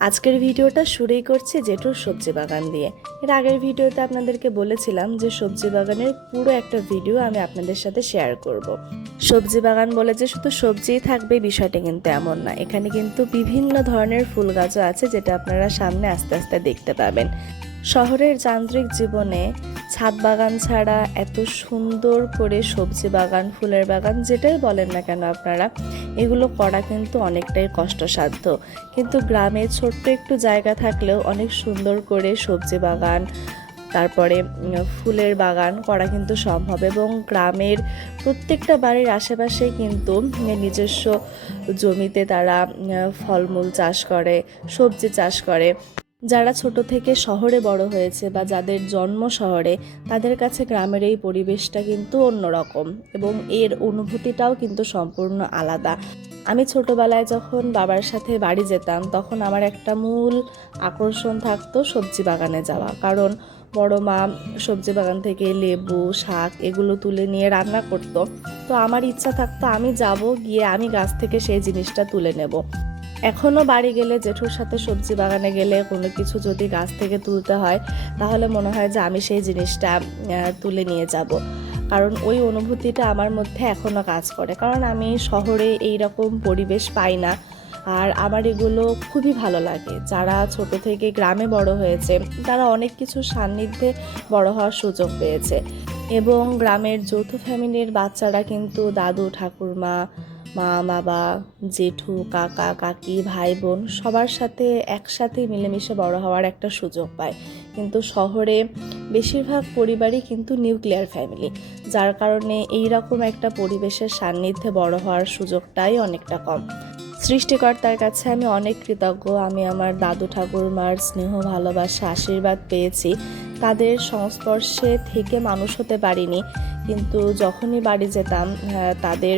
আজকের ভিডিওটা শুরুই করছি জেঠুর সবজি বাগান দিয়ে। এর আগের ভিডিওতে আপনাদেরকে বলেছিলাম যে সবজি বাগানের পুরো একটা ভিডিও আমি আপনাদের সাথে শেয়ার করব। সবজি বাগান বলে যে শুধু সবজিই থাকবে বিষয়টা কিন্তু এমন না, এখানে কিন্তু বিভিন্ন ধরনের ফুল গাছও আছে যেটা আপনারা সামনে আস্তে আস্তে দেখতে পাবেন। শহরের যান্ত্রিক জীবনে ছাদ বাগান ছাড়া এত সুন্দর করে সবজি বাগান, ফুলের বাগান যেটাই বলেন না কেন আপনারা, এগুলো করা কিন্তু অনেকটাই কষ্টসাধ্য। কিন্তু গ্রামে ছোট্ট একটু জায়গা থাকলেও অনেক সুন্দর করে সবজি বাগান, তারপরে ফুলের বাগান করা কিন্তু সম্ভব। এবং গ্রামের প্রত্যেকটা বাড়ির আশেপাশে কিন্তু নিজস্ব জমিতে তারা ফলমূল চাষ করে, সবজি চাষ করে। যারা ছোট থেকে শহরে বড় হয়েছে বা যাদের জন্ম শহরে, তাদের কাছে গ্রামের এই পরিবেশটা কিন্তু অন্যরকম এবং এর অনুভূতিটাও কিন্তু সম্পূর্ণ আলাদা। আমি ছোটবেলায় যখন বাবার সাথে বাড়ি যেতাম তখন আমার একটা মূল আকর্ষণ থাকতো সবজি বাগানে যাওয়া, কারণ বড় মা সবজি বাগান থেকে লেবু, শাক এগুলো তুলে নিয়ে রান্না করতো। তো আমার ইচ্ছা থাকতো আমি যাব, গিয়ে আমি গাছ থেকে সেই জিনিসটা তুলে নেব। এখনও বাড়ি গেলে, জেঠুর সাথে সবজি বাগানে গেলে কোনো কিছু যদি গাছ থেকে তুলতে হয়, তাহলে মনে হয় যে আমি সেই জিনিসটা তুলে নিয়ে যাব, কারণ ওই অনুভূতিটা আমার মধ্যে এখনও কাজ করে। কারণ আমি শহরে এই রকম পরিবেশ পাই না, আর আমার এগুলো খুবই ভালো লাগে। যারা ছোট থেকে গ্রামে বড় হয়েছে তারা অনেক কিছু সান্নিধ্যে বড় হওয়ার সুযোগ পেয়েছে। এবং গ্রামের যৌথ ফ্যামিলির বাচ্চারা কিন্তু দাদু, ঠাকুরমা, মা, বাবা, জেঠু, কাকা, কাকি, ভাই, বোন সবার সাথে একসাথে মিলেমিশে বড় হওয়ার একটা সুযোগ পায়। কিন্তু শহরে বেশিরভাগ পরিবারই কিন্তু নিউক্লিয়ার ফ্যামিলি, যার কারণে এই রকম একটা পরিবেশের সান্নিধ্যে বড় হওয়ার সুযোগটাই অনেকটা কম। সৃষ্টিকর্তার কাছে আমি অনেক কৃতজ্ঞ। আমি আমার দাদু ঠাকুরমার স্নেহ, ভালোবাসা, আশীর্বাদ পেয়েছি। তাদের সংস্পর্শে থেকে মানুষ হতে পারিনি, কিন্তু যখনই বাড়ি যেতাম তাদের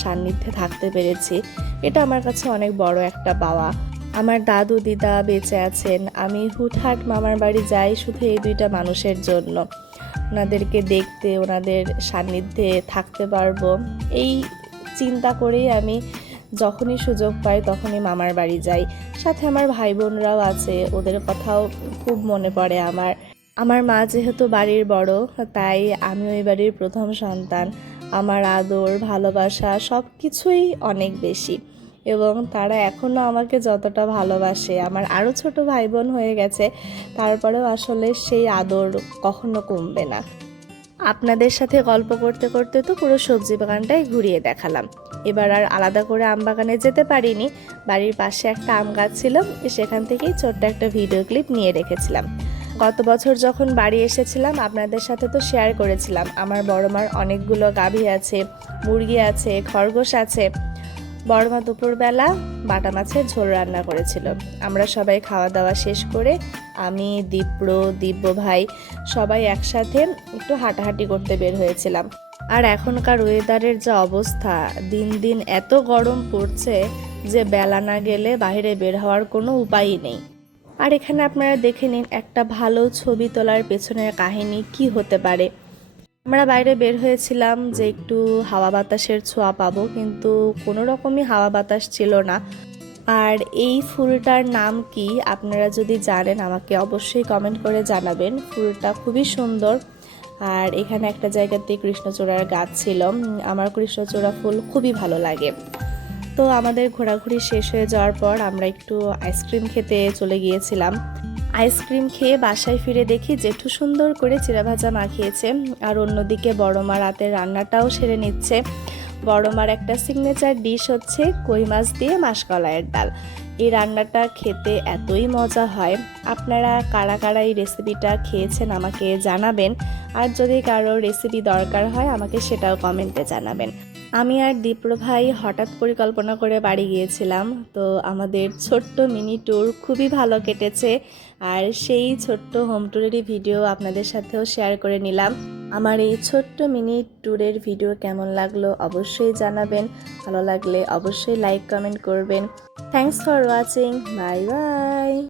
সান্নিধ্যে থাকতে পেরেছি। এটা আমার কাছে অনেক বড় একটা পাওয়া। আমার দাদু দিদা বেঁচে আছেন, আমি হুটহাট মামার বাড়ি যাই শুধু এই দুইটা মানুষের জন্য। ওনাদেরকে দেখতে, ওনাদের সান্নিধ্যে থাকতে পারবো, এই চিন্তা করেই আমি যখনই সুযোগ পাই তখনই মামার বাড়ি যাই। সাথে আমার ভাই বোনরাও আছে, ওদের কথাও খুব মনে পড়ে আমার। আমার মা যেহেতু বাড়ির বড়, তাই আমি ওই বাড়ির প্রথম সন্তান। আমার আদর, ভালোবাসা সব কিছুই অনেক বেশি, এবং তারা এখনও আমাকে যতটা ভালোবাসে, আমার আরও ছোট ভাই বোন হয়ে গেছে, তারপরেও আসলে সেই আদর কখনো কমবে না। আপনাদের সাথে গল্প করতে করতে তো পুরো সবজি বাগানটাই ঘুরিয়ে দেখালাম। এবার আর আলাদা করে আম বাগানে যেতে পারিনি। বাড়ির পাশে একটা আম গাছ ছিল, সেখান থেকেই ছোট্ট একটা ভিডিও ক্লিপ নিয়ে রেখেছিলাম। গত বছর যখন বাড়ি এসেছিলাম আপনাদের সাথে তো শেয়ার করেছিলাম আমার বড় মার অনেকগুলো গাভী আছে, মুরগি আছে, খরগোশ আছে। বড় মা দুপুরবেলা বাটা মাছের ঝোল রান্না করেছিল। আমরা সবাই খাওয়া দাওয়া শেষ করে আমি, দিব্য ভাই সবাই একসাথে একটু হাঁটাহাঁটি করতে বের হয়েছিলাম। আর এখনকার ওয়েদারের যা অবস্থা, দিন দিন এত গরম পড়ছে যে বেলা না গেলে বাইরে বের হওয়ার কোনো উপায়ই নেই। আর এখানে আপনারা দেখে নিন একটা ভালো ছবি তোলার পেছনের কাহিনী কি হতে পারে। আমরা বাইরে বের হয়েছিলাম যে একটু হাওয়া বাতাসের ছোঁয়া পাবো, কিন্তু কোনো রকমই হাওয়া বাতাস ছিল না। আর এই ফুলটার নাম কি আপনারা যদি জানেন আমাকে অবশ্যই কমেন্ট করে জানাবেন। ফুলটা খুবই সুন্দর। আর এখানে একটা জায়গাতে কৃষ্ণচূড়ার গাছ ছিল। আমার কৃষ্ণচূড়া ফুল খুবই ভালো লাগে। তো আমাদের ঘোরাঘুরি শেষ হয়ে যাওয়ার পর আমরা একটু আইসক্রিম খেতে চলে গিয়েছিলাম। আইসক্রিম খেয়ে বাসায় ফিরে দেখি জেঠু সুন্দর করে চিড়া ভাজা মাখিয়েছে, আর অন্যদিকে বড় মা রাতের রান্নাটাও সেরে নিচ্ছে। বড় মার একটা সিগনেচার ডিশ হচ্ছে কই মাছ দিয়ে মাসকলাইয়ের ডাল। এই রান্নাটা খেতে এতই মজা হয়। আপনারা কারা কারা এই রেসিপিটা খেয়েছেন আমাকে জানাবেন, আর যদি কারো রেসিপি দরকার হয় আমাকে সেটাও কমেন্টে জানাবেন। আমি আর দীপ্র ভাই হঠাৎ পরিকল্পনা করে বাড়ি গিয়েছিলাম, তো আমাদের ছোট্ট মিনি ট্যুর খুবই ভালো কেটেছে। আর সেই ছোট্ট হোম ট্যুরেরই ভিডিও আপনাদের সাথেও শেয়ার করে নিলাম। আমার এই ছোট্ট মিনি ট্যুরের ভিডিও কেমন লাগলো অবশ্যই জানাবেন। ভালো লাগলে অবশ্যই লাইক কমেন্ট করবেন। Thanks for watching. Bye bye.